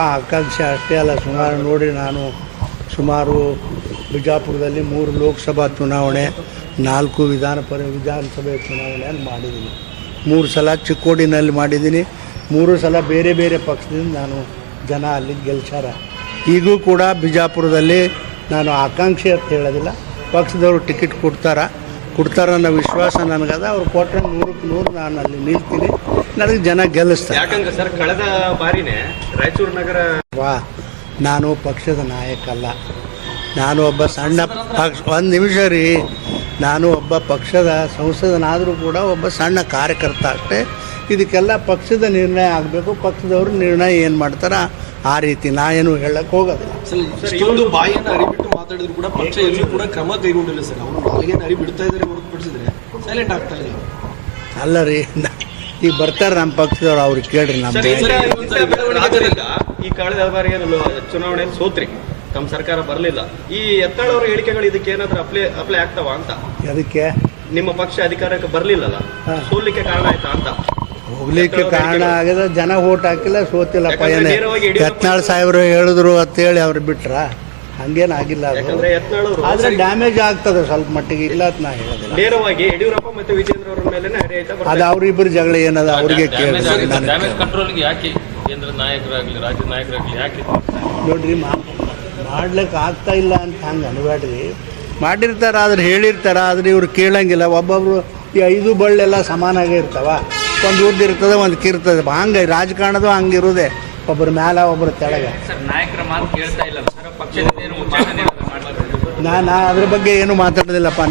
ಆ ಆಕಾಂಕ್ಷೆ ಅಷ್ಟೇ ಅಲ್ಲ, ಸುಮಾರು ನೋಡಿ ನಾನು ಸುಮಾರು ಬಿಜಾಪುರದಲ್ಲಿ ಮೂರು ಲೋಕಸಭಾ ಚುನಾವಣೆ, ನಾಲ್ಕು ವಿಧಾನ ಪರಿ, ವಿಧಾನಸಭೆ ಚುನಾವಣೆಯನ್ನು ಮಾಡಿದ್ದೀನಿ. ಮೂರು ಸಲ ಚಿಕ್ಕೋಡಿನಲ್ಲಿ ಮಾಡಿದ್ದೀನಿ. ಮೂರು ಸಲ ಬೇರೆ ಬೇರೆ ಪಕ್ಷದಿಂದ ನಾನು ಜನ ಅಲ್ಲಿ ಗೆಲ್ಸಾರ. ಈಗೂ ಕೂಡ ಬಿಜಾಪುರದಲ್ಲಿ ನಾನು ಆಕಾಂಕ್ಷೆ ಅಂತ ಹೇಳೋದಿಲ್ಲ. ಪಕ್ಷದವರು ಟಿಕೆಟ್ ಕೊಡ್ತಾರ. ಕೊಡ್ತಾರ ಅನ್ನೋ ವಿಶ್ವಾಸ ನನಗದ. ಅವ್ರು ಕೊಟ್ಟರೆ ನೂರಕ್ಕೆ ನೂರು ನಾನು ಅಲ್ಲಿ ನಿಲ್ತೀನಿ. ನನಗೆ ಜನ ಗೆಲ್ಲಿಸ್ತಾರೆ. ಯಾಕಂದ್ರೆ ಸರ್ ಕಳೆದ ಬಾರಿನೇ ರಾಯಚೂರು ನಗರ ವಾ ನಾನು ಪಕ್ಷದ ನಾಯಕ ಅಲ್ಲ ನಾನು ಒಬ್ಬ ಸಣ್ಣ ಪಕ್ಷ ಒಂದು ನಿಮಿಷ ರೀ. ನಾನು ಒಬ್ಬ ಪಕ್ಷದ ಸಂಸದನಾದರೂ ಕೂಡ ಒಬ್ಬ ಸಣ್ಣ ಕಾರ್ಯಕರ್ತ ಅಷ್ಟೇ. ಇದಕ್ಕೆಲ್ಲ ಪಕ್ಷದ ನಿರ್ಣಯ ಆಗಬೇಕು ಪಕ್ಷದವರು ನಿರ್ಣಯ ಏನು ಮಾಡ್ತಾರ ಆ ರೀತಿ ನಾ ಏನು ಹೇಳಕ್ಕೆ ಹೋಗೋದಿಲ್ಲ. ಸರ್ ಇಷ್ಟೊಂದು ಬಾಯಿಯನ್ನು ಅರಿಬಿಟ್ಟು ಮಾತಾಡಿದ್ರು ಕೂಡ ಪಕ್ಷ ಎಲ್ಲೂ ಕೂಡ ಕ್ರಮ ಕೈಗೊಂಡಿಲ್ಲ ಸರ್. ಅವರು ಬಾಯಿಯನ್ನು ಅರಿಬಿಡ್ತಾ ಇದ್ದಾರೆ ಹೊರತುಪಡಿಸಿದ್ರೆ ಸೈಲೆಂಟ್ ಆಗ್ತಾ ಇಲ್ಲ. ಅಲ್ಲ ರೀ ಈಗ ಬರ್ತಾರೆ ನಮ್ಮ ಪಕ್ಷದವ್ರು ಅವ್ರಿಗೆ ಕೇಳ್ರಿ ನಮ್ಮ ಈ ಕಳೆದ ಬಾರಿ ಚುನಾವಣೆ ಸೋತ್ರಿ. ತಮ್ಮ ಸರ್ಕಾರ ಬರಲಿಲ್ಲ. ಈ ಎತ್ತಾಳವ್ರ ಹೇಳಿಕೆಗಳು ಇದಕ್ಕೆ ಏನಾದ್ರೂ ಅಪ್ಲೈ ಅಪ್ಲೈ ಆಗ್ತಾವ ಅಂತ? ಅದಕ್ಕೆ ನಿಮ್ಮ ಪಕ್ಷ ಅಧಿಕಾರಕ್ಕೆ ಬರ್ಲಿಲ್ಲಲ್ಲ. ಸೋಲಿಕ್ಕೆ ಕಾರಣ ಆಯ್ತಾ ಅಂತ? ಹೋಗ್ಲಿಕ್ಕೆ ಕಾರಣ ಆಗಿದೆ ಜನ ಓಟ್ ಹಾಕಿಲ್ಲ ಸೋತಿಲ್ಲ ಪಯನೇ ಏನೇ. ಸಾಹೇಬರು ಹೇಳಿದ್ರು ಯತ್ನಾಳ್ ಹೇಳಿ ಹೇಳಿದ್ರು ಅಂತೇಳಿ ಅವ್ರು ಬಿಟ್ರ. ಹಂಗೇನಾಗಿಲ್ಲ ಆಗಿಲ್ಲ ಯಾಕಂದ್ರೆ ಆದ್ರೆ ಡ್ಯಾಮೇಜ್ ಆಗ್ತದೆ ಸ್ವಲ್ಪ ಮಟ್ಟಿಗೆ. ಇಲ್ಲ ಅಂತ ನಾ ಹೇಳೋದಿಲ್ಲ. ನೇರವಾಗಿ ಯಡಿಯೂರಪ್ಪ ಮತ್ತೆ ವಿಜೇಂದ್ರ ಅವರ ಮೇಲೆ ಹರಿಯಾಯ್ತಾ ಅದು ಅವರಿಬ್ಬರು ಅವ್ರಿಬ್ರು ಜಗಳ ಏನದ ಅವ್ರಿಗೆ ಕೇಳಿ ಡ್ಯಾಮೇಜ್ ಕಂಟ್ರೋಲ್ಗೆ ಯಾಕೆ ಕೇಂದ್ರ ನಾಯಕರಾಗಲಿ ರಾಜ್ಯ ನಾಯಕರಾಗಲಿ ಯಾಕೆ? ನೋಡ್ರಿ ಮಾ ಮಾಡ್ಲಿಕ್ಕೆ ಆಗ್ತಾ ಇಲ್ಲ ಅಂತ ಹಂಗೆ ಅನ್ಬೇಡ್ರಿ ಮಾಡಿರ್ತಾರ ಆದ್ರೆ ಹೇಳಿರ್ತಾರ ಆದ್ರೆ ಇವ್ರು ಕೇಳಂಗಿಲ್ಲ. ಒಬ್ಬೊಬ್ರು ಈ ಐದು ಬಳ್ಳೆಲ್ಲ ಸಮಾನಾಗೇ ಇರ್ತಾವ. ಒಂದು ಉದ್ದ ಇರ್ತದೆ ಒಂದು ಕಿರ್ತದೆ. ಹಂಗೆ ರಾಜಕಾರಣದು ಹಂಗಿರೋದೆ. ಒಬ್ಬರ ಮ್ಯಾಲ ಒಬ್ಬರು ತೆಳಗೆ ನಾನು ನಾಯಕರ ಮಾತು ಕೇಳ್ತಾ ಇಲ್ಲ. ಸರ್ ಪಕ್ಷದಿಂದ ಏನು ಮುಚ್ಚಾಟನೆ ಮಾಡ್ತಾರೆ ನಾ ನಾ ಅದ್ರ ಬಗ್ಗೆ ಏನು ಮಾತಾಡೋದಿಲ್ಲಪ್ಪ